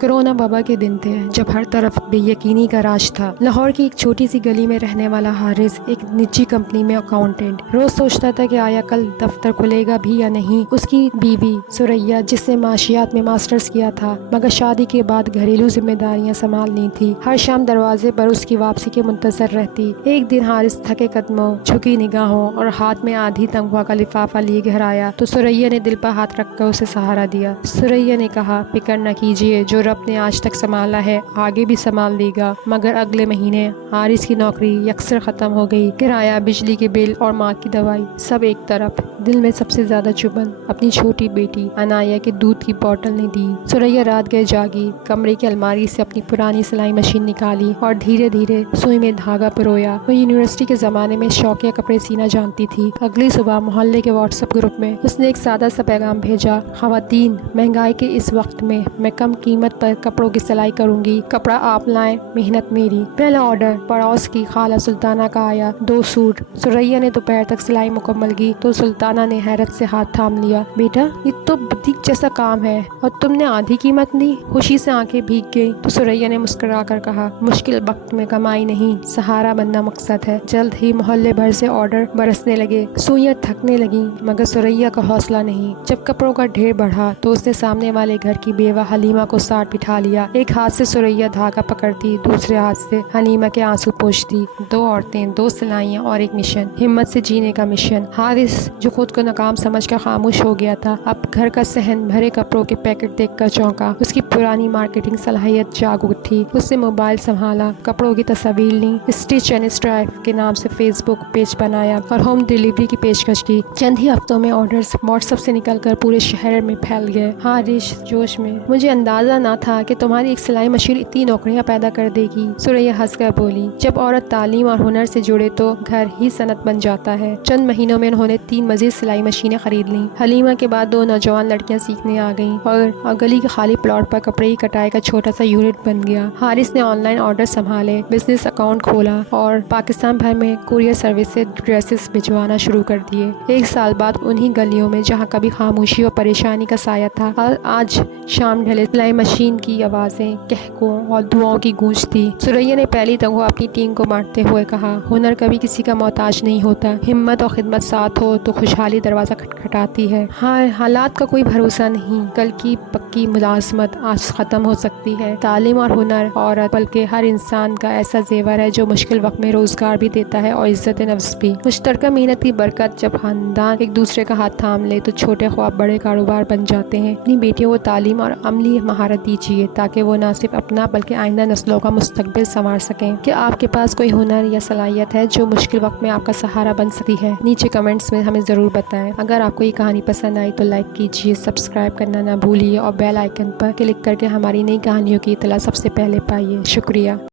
Corona وبا کے دن تھے جب ہر طرف بے یقینی کا راج تھا۔ لاہور کی ایک چھوٹی سی گلی میں رہنے والا حارث ایک نجی کمپنی میں اکاؤنٹنٹ روز سوچتا تھا کہ آیا کل دفتر کھلے گا بھی یا نہیں۔ اس کی بیوی ثریا، جس نے معاشیات میں ماسٹرز کیا تھا مگر شادی کے بعد گھریلو ذمہ داریاں سنبھالنی تھی، ہر شام دروازے پر اس کی واپسی کے منتظر رہتی۔ ایک دن حارث تھکے قدموں، جھکی نگاہوں اور ہاتھ میں آدھی تنخواہ کا لفافہ لیے گھر آیا تو ثریا نے دل پر ہاتھ رکھ کر اسے سہارا دیا۔ ثریا نے کہا، فکر نہ کیجیے، جو رب نے آج تک سنبھالا ہے آگے بھی سنبھال دے گا۔ مگر اگلے مہینے حارث کی نوکری یکسر ختم ہو گئی۔ کرایہ، بجلی کے بل اور ماں کی دوائی سب ایک طرف۔ دل میں سب سے زیادہ چبھن اپنی چھوٹی بیٹی عنایہ کے دودھ کی بوتل نے دی۔ ثریا رات گئے جاگی، کمرے کی الماری سے اپنی پرانی سلائی مشین نکالی اور دھیرے دھیرے سوئی میں دھاگا پرویا۔ وہ یونیورسٹی کے زمانے میں شوقیہ کپڑے سینا جانتی تھی۔ اگلی صبح محلے کے واٹس ایپ گروپ میں اس نے ایک سادہ سا پیغام بھیجا، خواتین، مہنگائی کے اس وقت میں کم قیمت پر کپڑوں کی سلائی کروں گی، کپڑا آپ لائیں، محنت میری۔ پہلا آرڈر پڑوس کی خالہ سلطانہ کا آیا، 2 سوٹ۔ ثریا نے دوپہر تک سلائی مکمل کی تو سلطانہ نے حیرت سے ہاتھ تھام لیا، بیٹا یہ تو بوتیک جیسا کام ہے اور تم نے آدھی قیمت دی۔ خوشی سے آنکھیں بھیگ گئی تو ثریا نے مسکرا کر کہا، مشکل وقت میں کمائی نہیں، سہارا بننا مقصد ہے۔ جلد ہی محلے بھر سے آرڈر برسنے لگے، سوئیاں تھکنے لگیں مگر ثریا کا حوصلہ نہیں۔ جب کپڑوں کا ڈھیر بڑھا تو اس نے سامنے والے گھر کی بیوہ حلیمہ کو ساتھ بٹھا لیا۔ ایک ہاتھ سے ثریا دھاگا پکڑتی، دوسرے ہاتھ سے حلیمہ کے آنسو پوچھتی۔ 2 عورتیں، 2 سلائیاں اور ایک مشن، ہمت سے جینے کا مشن۔ حارث جو خود کو ناکام سمجھ کر خاموش ہو گیا تھا، اب گھر کا صحن بھرے کپڑوں کے پیکٹ دیکھ کر چونکا۔ اس کی پرانی مارکیٹنگ صلاحیت جاگ اٹھی۔ اس نے موبائل سنبھالا، کپڑوں کی تصاویر لیں، اسٹچ اینڈ اسٹرائپ کے نام سے فیس بک پیج بنایا اور ہوم ڈیلیوری کی پیشکش کی۔ چند ہی ہفتوں میں آرڈرز واٹس ایپ سے نکل کر پورے شہر میں پھیل گئے۔ حارث جوش میں، مجھے اندازہ نہ تھا کہ تمہاری ایک سلائی مشین اتنی نوکریاں پیدا کر دے گی۔ ثریا ہنس کر بولی، جب عورت تعلیم اور ہنر سے جڑے تو گھر ہی صنعت بن جاتا ہے۔ چند مہینوں میں انہوں نے 3 مزید سلائی مشینیں خرید لیں۔ حلیمہ کے بعد 2 نوجوان لڑکیاں سیکھنے آ گئیں اور گلی کے خالی پلاٹ پر کپڑے کی کٹائی کا چھوٹا سا یونٹ بن گیا۔ حارث نے آن لائن آرڈر سنبھالے، بزنس اکاؤنٹ کھولا اور پاکستان بھر میں کوریئر سروس سے ڈریسز بھجوانا شروع کر دیے۔ 1 سال بعد انہی گلیوں میں جہاں کبھی خاموشی اور پریشانی کا سایہ تھا، آج شام ڈھلے سلائی مشین کی آوازیں، کہکوں اور دعاؤں کی گونج تھی۔ ثریا نے پہلی تنخواہ اپنی ٹیم کو بانٹتے ہوئے کہا، ہنر کبھی کسی کا محتاج نہیں ہوتا، ہمت اور خدمت ساتھ ہو تو خوشحالی دروازہ کھٹکھٹاتی ہے۔ حالات کا کوئی بھروسہ نہیں، کل کی پکی ملازمت آج ختم ہو سکتی ہے۔ تعلیم اور ہنر عورت بلکہ ہر انسان کا ایسا زیور ہے جو مشکل وقت میں روزگار بھی دیتا ہے اور عزت نفس بھی۔ مشترکہ محنت کی برکت جب خاندان ایک دوسرے کا ہاتھ تھام لے تو چھوٹے خواب بڑے کاروبار بن جاتے ہیں۔ اپنی بیٹیوں کو تعلیم اور عملی مہارت دیجیے تاکہ وہ نہ صرف اپنا بلکہ آئندہ نسلوں کا مستقبل سنوار سکیں۔ کیا آپ کے پاس کوئی ہنر یا صلاحیت ہے جو مشکل وقت میں آپ کا سہارا بن سکتی ہے؟ نیچے کمنٹس میں ہمیں ضرور بتائیں۔ اگر آپ کو یہ کہانی پسند آئی تو لائک کیجیے، سبسکرائب کرنا نہ بھولیے اور بیل آئیکن پر کلک کر کے ہماری نئی کہانیوں کی اطلاع سب سے پہلے پائیے۔ شکریہ۔